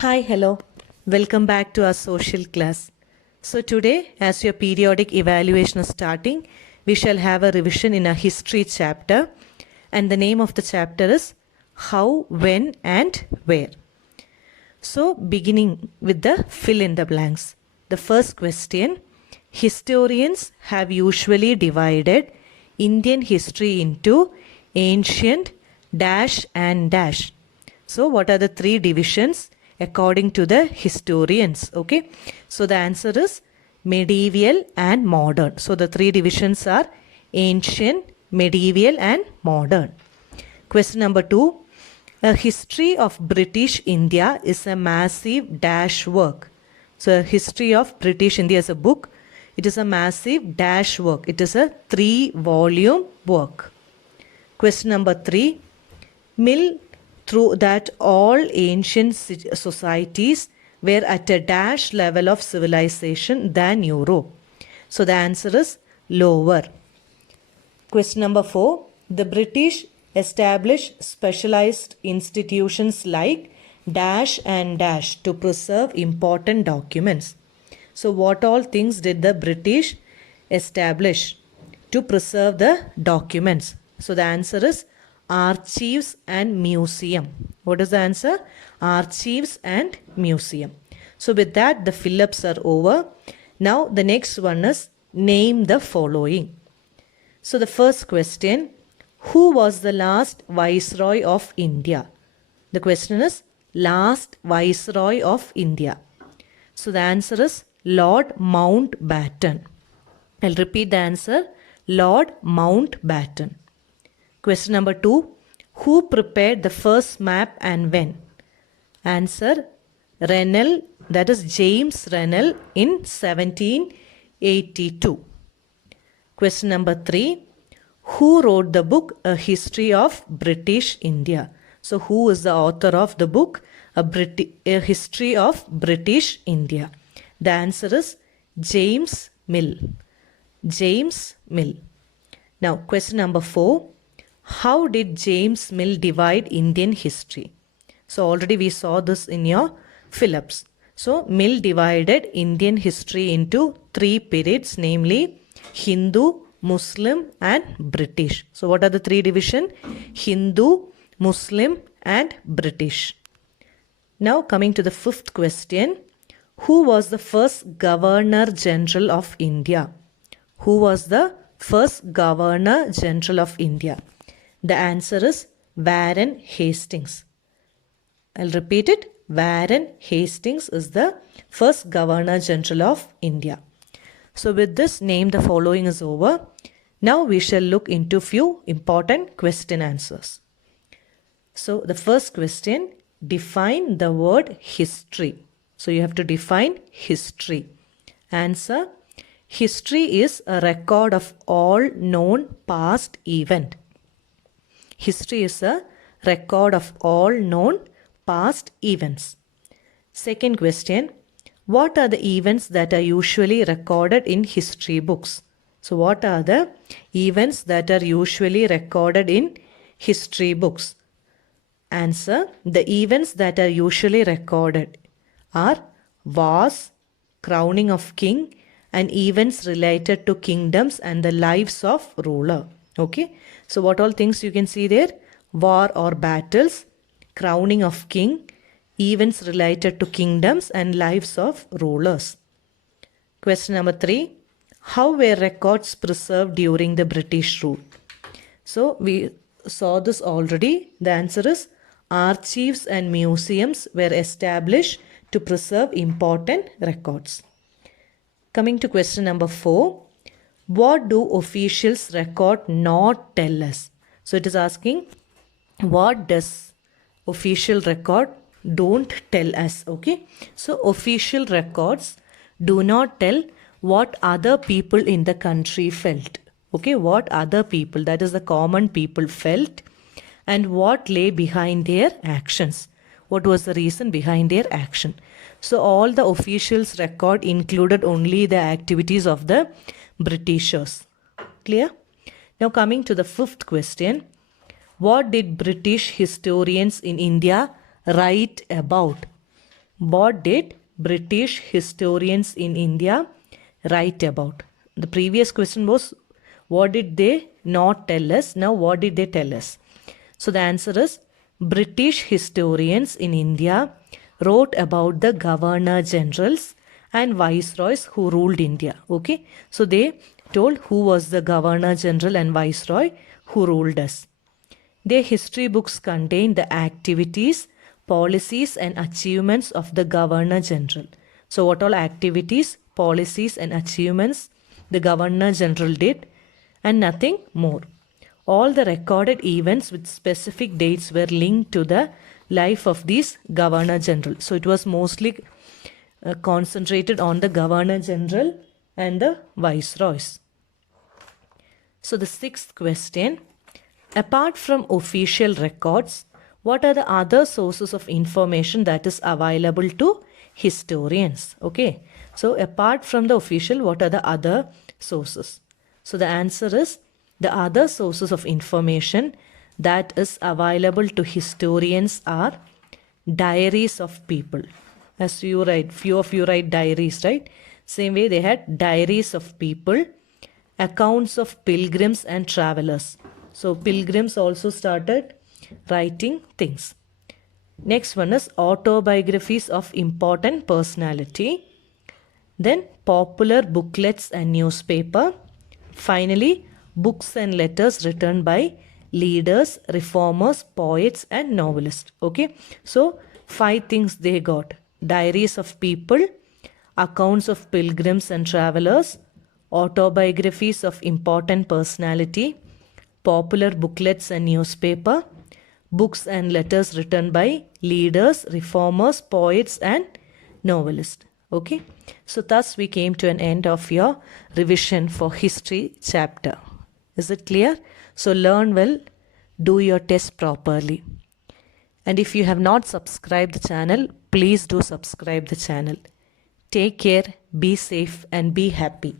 Hi, hello. Welcome back to our social class. So today, as your periodic evaluation is starting, we shall have a revision in a history chapter, and the name of the chapter is How, When and Where. So beginning with the fill in the blanks. The first question, historians have usually divided Indian history into ancient, dash and dash. So what are the three divisions according to the historians? Okay. So the answer is medieval and modern. So the three divisions are ancient, medieval and modern. Question number 2. A history of British India is a massive dash work. So a history of British India is a book. It is a massive dash work. It is a 3-volume work. Question number 3. Mill through that all ancient societies were at a dash level of civilization than Europe. So the answer is lower. Question number 4. The British established specialized institutions like dash and dash to preserve important documents. So what all things did the British establish to preserve the documents? So the answer is archives and museum. What is the answer? Archives and museum. So with that, the fill-ups are over. Now the next one is name the following. So the first question, who was the last Viceroy of India? The question is last Viceroy of India. So the answer is Lord Mountbatten. I'll repeat the answer, Lord Mountbatten. Question number 2, who prepared the first map and when? Answer, Rennell, that is James Rennell in 1782. Question number 3, who wrote the book A History of British India? So who is the author of the book A History of British India? The answer is James Mill. James Mill. Now question number 4, how did James Mill divide Indian history? So already we saw this in your fill-ups. So Mill divided Indian history into 3 periods, namely Hindu, Muslim and British. So what are the 3 divisions? Hindu, Muslim and British. Now coming to the 5th question. Who was the first Governor General of India? Who was the first Governor General of India? The answer is Warren Hastings. I'll repeat it. Warren Hastings is the first Governor General of India. So with this, name the following is over. Now we shall look into few important question answers. So the first question, define the word history. So you have to define history. Answer, history is a record of all known past event. History is a record of all known past events. Second question, what are the events that are usually recorded in history books? So what are the events that are usually recorded in history books? Answer, the events that are usually recorded are wars, crowning of king and events related to kingdoms and the lives of ruler. Okay. So what all things you can see there? War or battles, crowning of king, events related to kingdoms and lives of rulers. Question number 3. How were records preserved during the British rule? So we saw this already. The answer is archives and museums were established to preserve important records. Coming to question number 4. What do officials record not tell us? So it is asking, what does official record don't tell us? Okay. So official records do not tell what other people in the country felt. Okay. What other people, that is the common people, felt and what lay behind their actions. What was the reason behind their action? So all the officials record included only the activities of the Britishers. Clear? Now coming to the 5th question. What did British historians in India write about? What did British historians in India write about? The previous question was, what did they not tell us? Now, what did they tell us? So, the answer is, British historians in India wrote about the governor generals and viceroys who ruled India. Okay, so they told who was the governor general and viceroy who ruled us. Their history books contain the activities, policies, and achievements of the governor general. So, what all activities, policies, and achievements the governor general did, and nothing more. All the recorded events with specific dates were linked to the life of these governor general. So, it was mostly concentrated on the governor general and the viceroys. So, the sixth question, apart from official records, what are the other sources of information that is available to historians? Okay, so apart from the official, what are the other sources? So, the answer is, the other sources of information that is available to historians are diaries of people. As you write, few of you write diaries, right? Same way they had diaries of people, accounts of pilgrims and travelers. So pilgrims also started writing things. Next one is autobiographies of important personality. Then popular booklets and newspaper. Finally, books and letters written by leaders, reformers, poets and novelists. Okay, so 5 things they got: diaries of people, accounts of pilgrims and travelers, autobiographies of important personality, popular booklets and newspaper, books and letters written by leaders, reformers, poets and novelists. Okay, so thus we came to an end of your revision for history chapter. Is it clear? So learn well, do your test properly. And if you have not subscribed the channel, please do subscribe the channel. Take care, be safe and be happy.